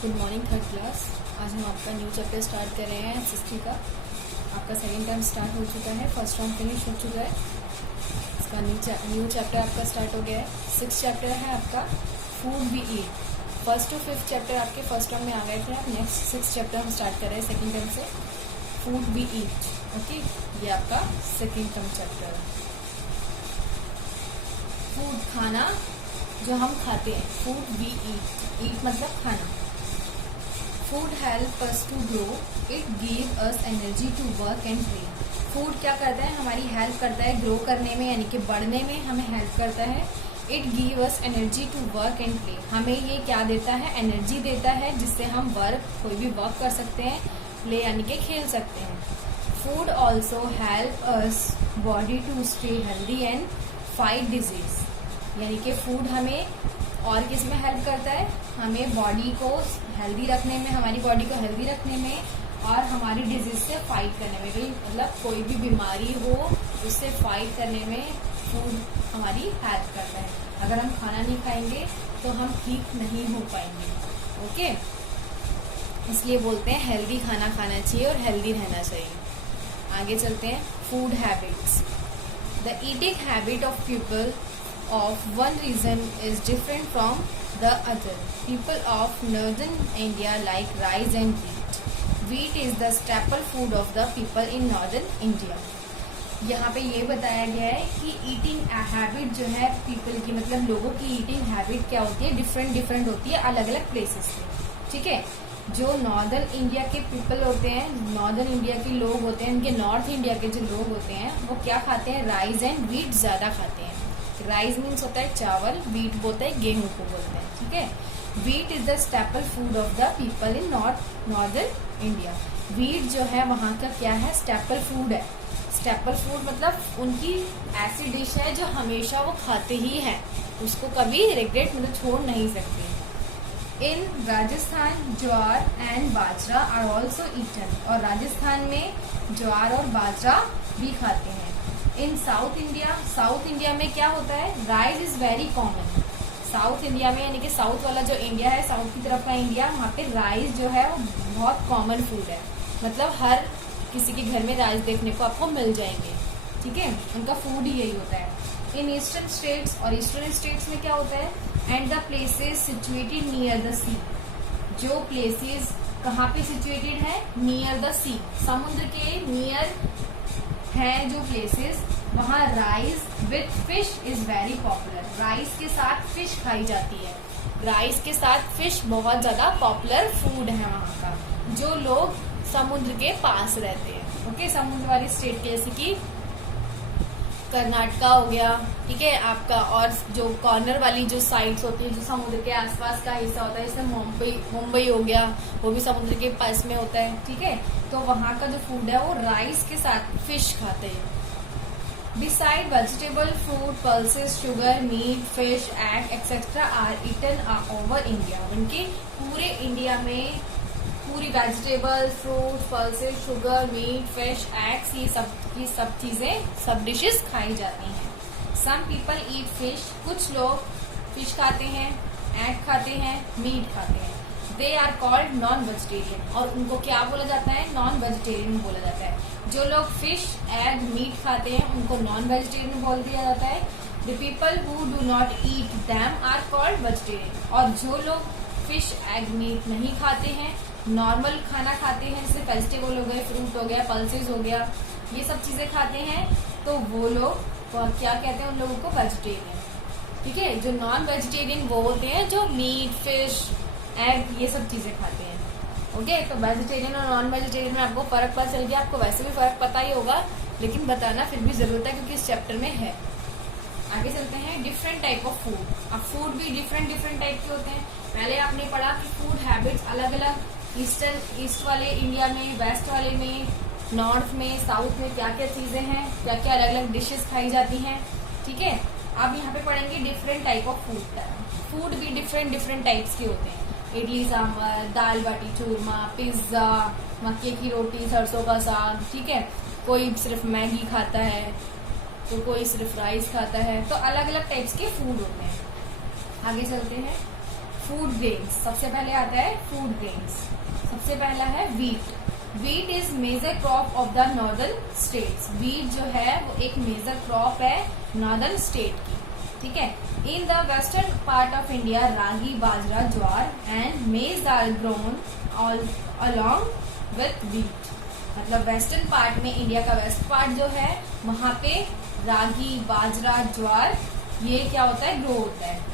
Good morning third class. आज हम आपका न्यू चैप्टर स्टार्ट कर रहे हैं हिस्ट्री का। आपका सेकेंड टर्म स्टार्ट हो चुका है, फर्स्ट टर्म फिनिश हो चुका है। इसका न्यू चैप्टर आपका स्टार्ट हो गया है। 6th चैप्टर है आपका food we eat. First to 5th chapter आपके फर्स्ट टर्म में आ गए थे। आप नेक्स्ट 6th चैप्टर हम स्टार्ट कर रहे हैं सेकेंड टर्म से, फूड वी ईट। ओके, ये आपका सेकेंड टर्म चैप्टर है। फूड खाना जो हम खाते हैं, फूड वी ईट, ईट मतलब खाना। Food help us to grow, it give us energy to work and play. Food क्या करता है, हमारी हेल्प करता है ग्रो करने में, यानी कि बढ़ने में हमें हेल्प करता है। It give us energy to work and play, हमें ये क्या देता है, एनर्जी देता है, जिससे हम कोई भी वर्क कर सकते हैं, प्ले यानी कि खेल सकते हैं। Food also help us body to stay healthy and fight disease, यानी कि फूड हमें और किस में हेल्प करता है, हमें बॉडी को हेल्दी रखने में, हमारी बॉडी को हेल्दी रखने में और हमारी डिजीज से फाइट करने में भी, मतलब कोई भी बीमारी हो उससे फाइट करने में फूड हमारी हेल्प करता है। अगर हम खाना नहीं खाएंगे तो हम ठीक नहीं हो पाएंगे। ओके, इसलिए बोलते हैं हेल्दी खाना खाना चाहिए और हेल्दी रहना चाहिए। आगे चलते हैं, food habits. The eating habit of people of one region is different from the other. People of northern India like rice and wheat. Wheat is the staple food of the people in northern India. यहाँ पे ये बताया गया है कि eating habit जो है people की, मतलब लोगों की ईटिंग हैबिट क्या होती है, डिफरेंट होती है अलग अलग प्लेसेस पे। ठीक है, जो नॉर्दर्न इंडिया के पीपल होते हैं, नॉर्दर्न इंडिया के लोग होते हैं, उनके नॉर्थ इंडिया के जो लोग होते हैं वो क्या खाते हैं, राइस एंड व्हीट ज्यादा खाते हैं। राइस मीन्स होता है चावल, व्हीट बोलते हैं गेहूं को बोलते हैं। ठीक है, wheat is the staple food of the people in northern India. Wheat जो है वहाँ का क्या है, स्टेपल फूड है। स्टेपल फूड मतलब उनकी ऐसी डिश है जो हमेशा वो खाते ही हैं, उसको कभी रिग्रेट मतलब छोड़ नहीं सकते। In Rajasthan jowar and bajra are also eaten, और राजस्थान में ज्वार और बाजरा भी खाते हैं। इन साउथ इंडिया में क्या होता है, rice is very common. South India में यानी कि साउथ वाला जो इंडिया है, साउथ की तरफ का इंडिया, वहाँ पे राइस जो है वो बहुत कॉमन फूड है, मतलब हर किसी के घर में राइस देखने को आपको मिल जाएंगे। ठीक है, उनका फूड ही यही होता है। इन ईस्टर्न स्टेट्स, और ईस्टर्न स्टेट्स में क्या होता है, and the places situated near the sea. जो प्लेसेस कहाँ पे सिचुएटेड है, नियर द सी, समुद्र के नियर है जो प्लेसेस, वहाँ rice with fish is very popular. Rice के साथ फिश खाई जाती है, राइस के साथ फिश बहुत ज्यादा पॉपुलर फूड है वहाँ का, जो लोग समुद्र के पास रहते हैं। ओके, समुद्र वाली स्टेट जैसे कि कर्नाटका हो गया, ठीक है आपका, और जो कॉर्नर वाली जो साइड्स होती है, जो समुद्र के आसपास का हिस्सा होता है, जैसे मुंबई हो गया, वो भी समुद्र के पास में होता है। ठीक है, तो वहाँ का जो फूड है वो राइस के साथ फिश खाते हैं। Beside vegetable, fruit, pulses, sugar, meat, fish, egg etcetera are eaten over India. उनके पूरे इंडिया में पूरी vegetable, fruit, pulses, sugar, meat, fish, eggs, ये सब चीजें, सब डिशेस खाई जाती हैं। सम पीपल ईट फिश, कुछ लोग फिश खाते हैं, एग खाते हैं, मीट खाते हैं। They are called non vegetarian, और उनको क्या बोला जाता है, नॉन वेजिटेरियन बोला जाता है। जो लोग फिश, एग, मीट खाते हैं उनको नॉन वेजिटेरियन बोल दिया जाता है। The people who do not eat them are called vegetarian, और जो लोग फिश, एग, मीट नहीं खाते हैं, नॉर्मल खाना खाते हैं, जैसे वेजिटेबल हो गए, फ्रूट हो गया, पल्सेस हो गया, ये सब चीजें खाते हैं, तो वो लोग क्या कहते हैं, उन लोगों को वेजिटेरियन। ठीक है, जो नॉन वेजिटेरियन वो होते हैं जो मीट, फिश, एग, ये सब चीजें खाते हैं। ओके, तो वेजिटेरियन और नॉन वेजिटेरियन में आपको फर्क पता चल गया। आपको वैसे भी फर्क पता ही होगा, लेकिन बताना फिर भी जरूरत है क्योंकि इस चैप्टर में है। आगे चलते हैं, डिफरेंट टाइप ऑफ फूड। अब फूड भी डिफरेंट टाइप के होते हैं। पहले आपने पढ़ा कि फूड हैबिट्स अलग अलग, ईस्ट वाले इंडिया में, वेस्ट वाले में, नॉर्थ में, साउथ में क्या क्या चीजें हैं, क्या क्या अलग अलग डिशेस खाई जाती हैं। ठीक है, अब यहाँ पे पढ़ेंगे different type of food. Food भी डिफरेंट टाइप्स के होते हैं। इडली सांभर, दाल बाटी चूरमा, पिज्जा, मक्के की रोटी, सरसों का साग। ठीक है, कोई सिर्फ मैगी खाता है, तो कोई सिर्फ राइस खाता है, तो अलग अलग टाइप्स के फूड होते हैं। आगे चलते हैं, फूड ग्रेन्स, सबसे पहले आता है फूड ग्रेन्स। सबसे पहला है wheat. Wheat is major crop of the northern states. Wheat जो है वो एक मेजर क्रॉप है नॉर्दर्न स्टेट की, ठीक है। In the western part of India ragi, bajra, jowar and maize are grown along with wheat. मतलब वेस्टर्न पार्ट में, इंडिया का वेस्ट पार्ट जो है वहां पे रागी, बाजरा, ज्वार ये क्या होता है, ग्रो होता है।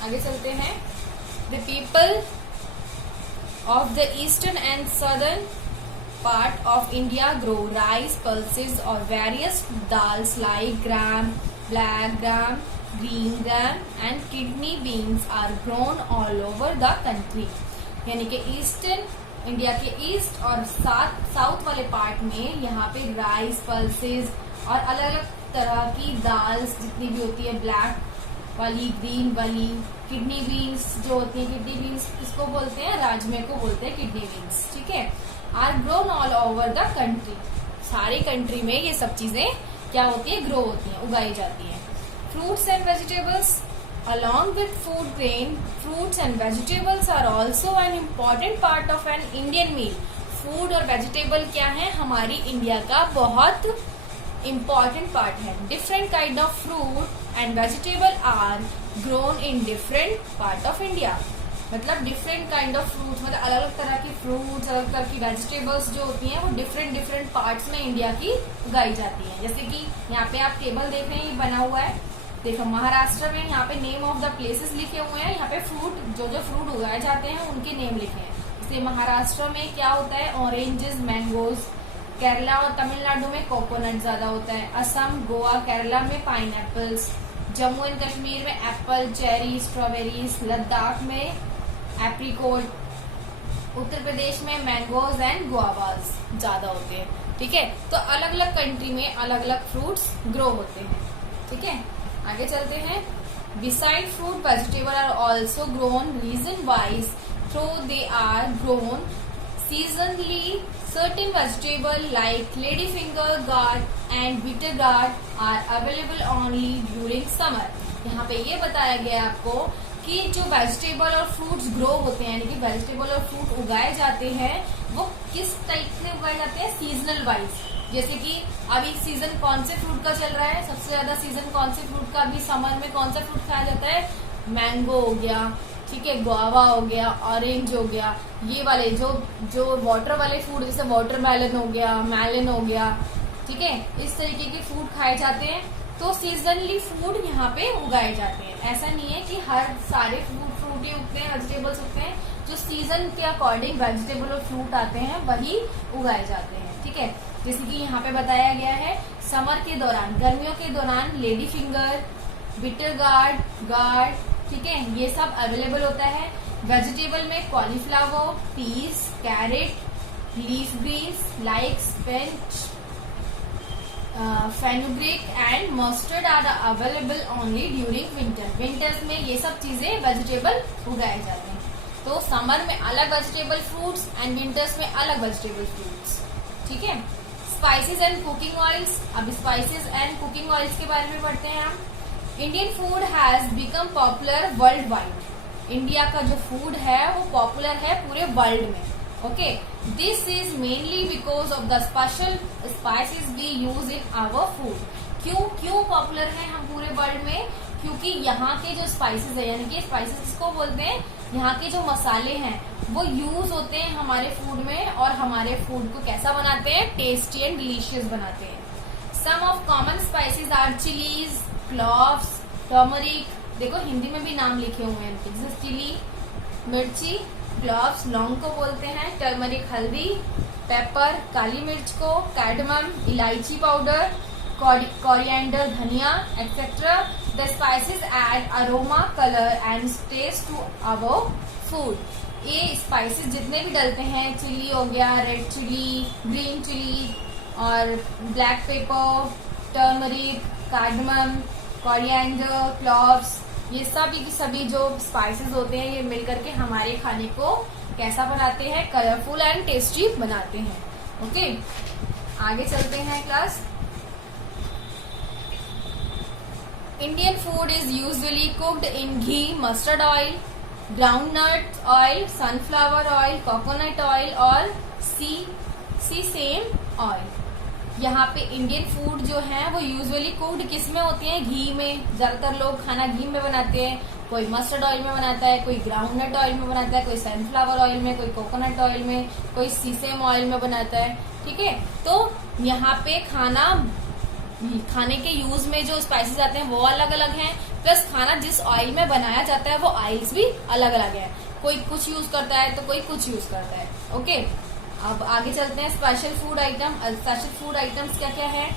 आगे चलते हैं। The people of the eastern and southern part of India grow rice, pulses और various dals like gram, black gram, green gram and kidney beans are grown all over the country. यानी कि ईस्टर्न इंडिया के east और south वाले part में यहाँ पे rice, pulses और अलग अलग तरह की दाल्स जितनी भी होती है, ब्लैक वाली, ग्रीन वाली, किडनी बीन्स जो होती है, किडनी बीन्स किसको बोलते हैं, राजमे को बोलते हैं किडनी बीन्स, ठीक है। Are grown all over the country. सारी कंट्री में ये सब चीजें क्या होती है, ग्रो होती हैं, उगाई जाती हैं। Fruits and vegetables along with food grain, fruits and vegetables are also an important part of an Indian meal. Food और वेजिटेबल क्या है, हमारी इंडिया का बहुत इम्पॉर्टेंट पार्ट है। Different kind of fruit and vegetable are grown in different part of India. मतलब different kind of fruit, मतलब अलग अलग तरह की फ्रूट्स, अलग तरह की वेजिटेबल्स जो होती हैं वो डिफरेंट पार्ट्स में इंडिया की उगाई जाती हैं। जैसे कि यहाँ पे आप टेबल देख रहे हैं, ये बना हुआ है, देखो महाराष्ट्र में यहाँ पे नेम ऑफ द प्लेसेस लिखे हुए हैं। यहाँ पे फ्रूट जो फ्रूट उगाए जाते हैं उनके नेम लिखे हैं। जैसे महाराष्ट्र में क्या होता है, ऑरेंजेस, मैंगोज। केरला और तमिलनाडु में कोकोनट ज्यादा होता है। असम, गोवा, केरला में पाइनएप्पल्स। जम्मू एंड कश्मीर में एप्पल, चेरी, स्ट्रॉबेरीज। लद्दाख में एप्रिकॉट। उत्तर प्रदेश में मैंगोज एंड गुआवाज ज्यादा होते हैं, ठीक है। तो अलग अलग कंट्री में अलग अलग फ्रूट्स ग्रो होते हैं, ठीक है। आगे चलते हैं। Beside fruit, vegetable are also grown region wise through they are grown seasonally. Certain vegetable like lady finger, gourd and bitter gourd are available only during summer. यहाँ पे ये बताया गया आपको कि जो वेजिटेबल और फ्रूट्स ग्रो होते हैं, यानी कि वेजिटेबल और फ्रूट उगाए जाते हैं, वो किस टाइप से उगाए जाते हैं, सीजनल वाइज। जैसे कि अभी सीजन कौन से फ्रूट का चल रहा है, सबसे ज्यादा सीजन कौन से फ्रूट का, अभी समर में कौन सा फ्रूट खाया जाता है, मैंगो हो गया, ठीक है, गुआवा हो गया, ऑरेंज हो गया, ये वाले जो वाटर वाले फ्रूट, जैसे वाटरमेलन हो गया, मेलन हो गया, ठीक है, इस तरीके के फ्रूट खाए जाते हैं। तो सीजनली फूड यहाँ पे उगाए जाते हैं। ऐसा नहीं है कि हर सारे फ्रूट ही उगते हैं, वेजिटेबल्स उगते हैं। जो सीजन के अकॉर्डिंग वेजिटेबल और फ्रूट आते हैं वही उगाए जाते हैं, ठीक है। जैसे कि यहाँ पे बताया गया है, समर के दौरान, गर्मियों के दौरान लेडी फिंगर, बिटर गार्ड, ठीक है, ये सब अवेलेबल होता है। वेजिटेबल में cauliflower, peas, carrot, leaf greens like spinach, fenugreek and mustard are available only during winter. Winters में ये सब चीजें वेजिटेबल उगाए जाते हैं। तो समर में अलग वेजिटेबल फ्रूट्स एंड विंटर्स में अलग वेजिटेबल फ्रूट्स, ठीक है। Spices and cooking oils. अब स्पाइसेस एंड कुकिंग ऑयल्स के बारे में पढ़ते हैं हम। Indian food has become popular world wide. India का जो फूड है वो पॉपुलर है पूरे वर्ल्ड में, okay. This is mainly because of the special spices we use in our food. क्यों पॉपुलर है हम पूरे वर्ल्ड में, क्योंकि यहाँ के जो स्पाइसेस है, यानी कि स्पाइसेस किसको बोलते हैं, यहाँ के जो मसाले हैं वो यूज होते हैं हमारे फूड में, और हमारे फूड को कैसा बनाते हैं, टेस्टी एंड डिलीशियस बनाते हैं। Some of common spices are chillies, cloves, turmeric. देखो हिंदी में भी नाम लिखे हुए हैं, जैसे चिली मिर्ची, क्लॉव्स लौंग को बोलते हैं, टर्मरिक हल्दी, पेपर काली मिर्च को, कार्डमम इलायची पाउडर, कोरिएंडर धनिया etcetera. The spices add aroma, colour and taste to our food. ये स्पाइसेस जितने भी डलते हैं, चिली हो गया, रेड चिली, ग्रीन चिली और black pepper, turmeric, cardamom, coriander, cloves, ये सभी जो स्पाइसेस होते हैं ये मिलकर के हमारे खाने को कैसा बनाते हैं, कलरफुल एंड टेस्टी बनाते हैं, ओके। आगे चलते हैं class. Indian food is usually cooked in ghee, mustard oil, groundnut oil, sunflower oil, coconut oil और sesame oil. यहाँ पे इंडियन फूड जो है वो यूजुअली कुक्ड किस में होती है? घी में. ज्यादातर लोग खाना घी में बनाते हैं. कोई मस्टर्ड ऑयल में बनाता है, कोई ग्राउंडनट ऑयल में बनाता है, कोई सनफ्लावर ऑयल में, कोई कोकोनट ऑयल में, कोई सीसेम ऑयल में बनाता है. ठीक है, तो यहाँ पे खाने के यूज में जो स्पाइसेस आते हैं वो अलग अलग हैं, प्लस खाना जिस ऑयल में बनाया जाता है वो ऑयल्स भी अलग अलग है. कोई कुछ यूज करता है तो कोई कुछ यूज करता है. ओके, अब आगे चलते हैं. Special food item. Special food items क्या क्या है?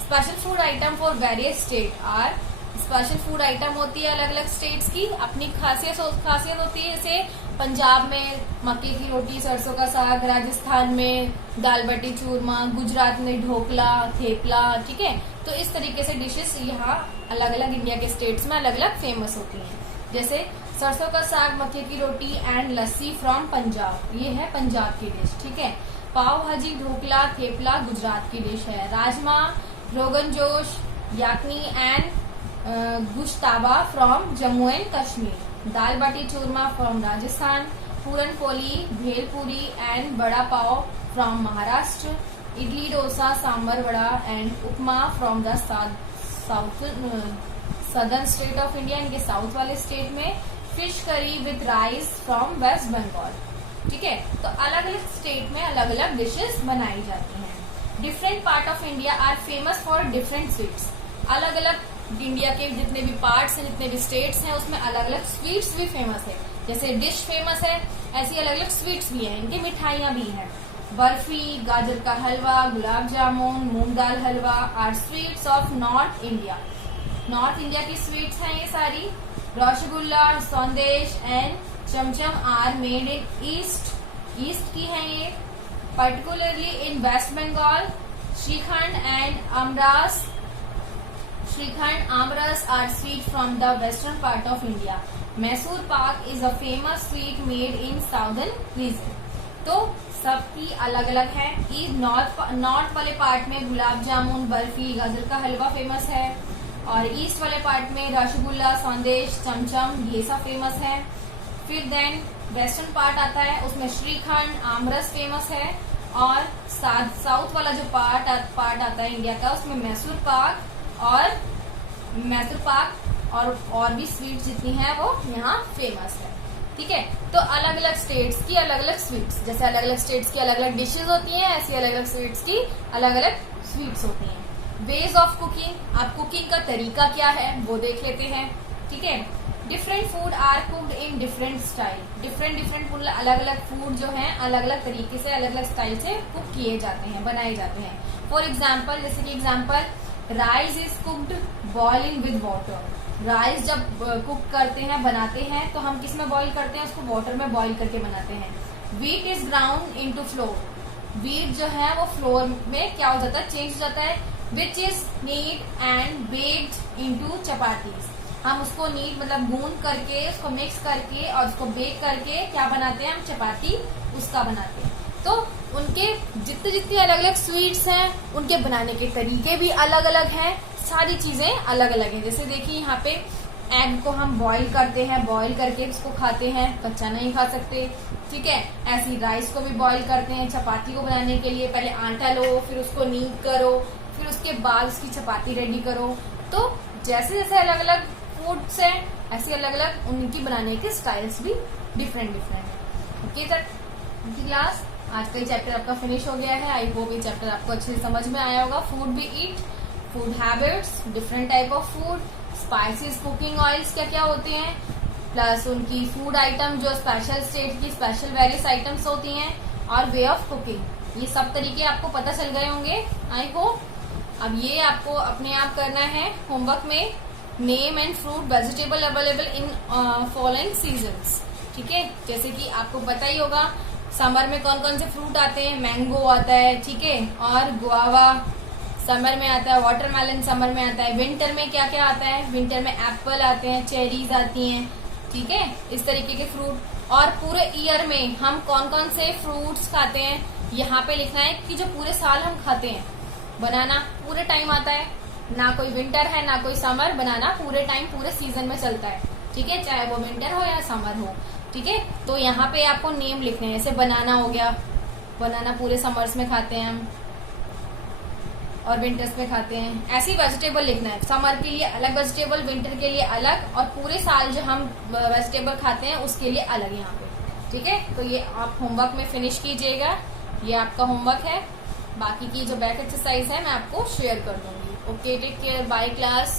Special food item for various state are. Special food item होती है अलग अलग स्टेट्स की, अपनी खासियत होती है. जैसे पंजाब में मक्के की रोटी, सरसों का साग, राजस्थान में दाल बाटी चूरमा, गुजरात में ढोकला, थेपला. ठीक है, तो इस तरीके से डिशेस यहाँ अलग अलग इंडिया के स्टेट्स में अलग अलग फेमस होती हैं. जैसे सरसों का साग, मक्के की रोटी एंड लस्सी फ्रॉम पंजाब, ये है पंजाब की डिश. ठीक है, पाव भाजी, ढोकला, थेपला गुजरात की डिश है. Rajma, rogan josh, yakhni and gushtaba from Jammu and Kashmir. Dal baati churma from Rajasthan. Puran poli, bhelpuri and vada pav from Maharashtra. Idli, dosa, sambar vada and upma from the southern state of India, इनके साउथ वाले स्टेट में. Fish curry with rice from West Bengal. ठीक है, तो अलग अलग स्टेट में अलग अलग डिशेस बनाई जाती हैं. Different part of India are famous for different sweets. अलग अलग इंडिया के जितने भी पार्ट्स हैं, जितने भी स्टेट्स हैं, उसमें अलग अलग स्वीट्स भी फेमस है. जैसे डिश फेमस है, ऐसी अलग अलग स्वीट्स भी हैं, इनकी मिठाइयां भी हैं. Barfi, gajar ka halwa, gulab jamun, moong dal halwa are sweets of north India. North India की स्वीट्स हैं ये सारी. Rasgulla, sandesh and chamcham are made in east की हैं ये. Particularly in West Bengal, shrikhand and aamras are sweet from the western part of India. Mysore pak is a famous sweet made in southern region. तो सबकी अलग अलग है. नॉर्थ वाले पार्ट में गुलाब जामुन, बर्फी, गाजर का हलवा फेमस है, और ईस्ट वाले पार्ट में रसगुल्ला, संदेश, चमचम ये सब फेमस है. फिर देन वेस्टर्न पार्ट आता है, उसमें श्रीखंड, आमरस फेमस है, और साउथ वाला जो पार्ट आता है इंडिया का, उसमें मैसूर पाक और भी स्वीट जितनी है वो यहाँ फेमस है. ठीक है, तो अलग अलग स्टेट्स की अलग अलग स्वीट्स, जैसे अलग अलग स्टेट्स की अलग अलग डिशेज होती हैं, ऐसी अलग अलग स्टेट्स की अलग अलग स्वीट्स होती हैं. Ways of cooking. अब कुकिंग का तरीका क्या है वो देख लेते हैं. ठीक है, different food are cooked in different style. Different अलग अलग फूड जो है अलग अलग तरीके से, अलग अलग स्टाइल से कुक किए जाते हैं, बनाए जाते हैं. फॉर एग्जाम्पल, जैसे कि example, rice is cooked boiling with water. Rice जब कुक करते हैं, बनाते हैं, तो हम किस में बॉईल करते हैं? उसको वाटर में बॉईल करके बनाते हैं. Wheat is ground into floor. Wheat जो है वो फ्लोर में क्या हो जाता है? चेंज हो जाता है. Which is need and baked into chapatis. हम उसको नीड मतलब गूंद करके, उसको मिक्स करके और उसको बेक करके क्या बनाते हैं? हम चपाती उसका बनाते हैं. तो उनके जितने अलग अलग स्वीट्स हैं, उनके बनाने के तरीके भी अलग अलग हैं, सारी चीजें अलग अलग हैं. जैसे देखिए यहाँ पे एग को हम बॉईल करते हैं, बॉईल करके उसको खाते हैं, कच्चा नहीं खा सकते. ठीक है, ऐसी राइस को भी बॉईल करते हैं. चपाती को बनाने के लिए पहले आटा लो, फिर उसको नीड करो, फिर उसके बाद उसकी चपाती रेडी करो. तो जैसे जैसे अलग अलग फूड्स हैं, ऐसे अलग अलग उनकी बनाने के स्टाइल्स भी डिफरेंट है. ओके सर, क्लास आज का चैप्टर आपका फिनिश हो गया है. आई होप ये चैप्टर आपको अच्छे से समझ में आया होगा. Food we eat, food habits, different type of food, spices, cooking oils क्या क्या होते हैं, प्लस उनकी फूड आइटम जो स्पेशल स्टेट की स्पेशल वेरियस आइटम्स होती हैं, और वे ऑफ कुकिंग. ये सब तरीके आपको पता चल गए होंगे आई होप. अब ये आपको अपने आप करना है होमवर्क में. Name and fruit vegetable available in following seasons. ठीक है, जैसे कि आपको पता ही होगा समर में कौन कौन से फ्रूट आते हैं. मैंगो आता है, ठीक है, और गुआवा समर में आता है, वाटरमेलन समर में आता है. विंटर में क्या क्या आता है? विंटर में एप्पल आते हैं, चेरीज आती हैं. ठीक है, इस तरीके के फ्रूट. और पूरे ईयर में हम कौन कौन से फ्रूट्स खाते हैं यहाँ पे लिखना है कि जो पूरे साल हम खाते हैं. बनाना पूरे टाइम आता है, ना कोई विंटर है ना कोई समर, बनाना पूरे टाइम पूरे सीजन में चलता है, ठीक है, चाहे वो विंटर हो या समर हो, ठीक है। तो यहाँ पे आपको नेम लिखने हैं, जैसे बनाना हो गया, बनाना पूरे समर्स में खाते हैं हम और विंटर्स में खाते हैं। ऐसे ही वेजिटेबल लिखना है, समर के लिए अलग वेजिटेबल, विंटर के लिए अलग, और पूरे साल जो हम वेजिटेबल खाते हैं उसके लिए अलग यहाँ पे, ठीक है। तो ये आप होमवर्क में फिनिश कीजिएगा, ये आपका होमवर्क है। बाकी की जो बैक एक्सरसाइज है मैं आपको शेयर कर दूंगी। Okay, take care, bye class.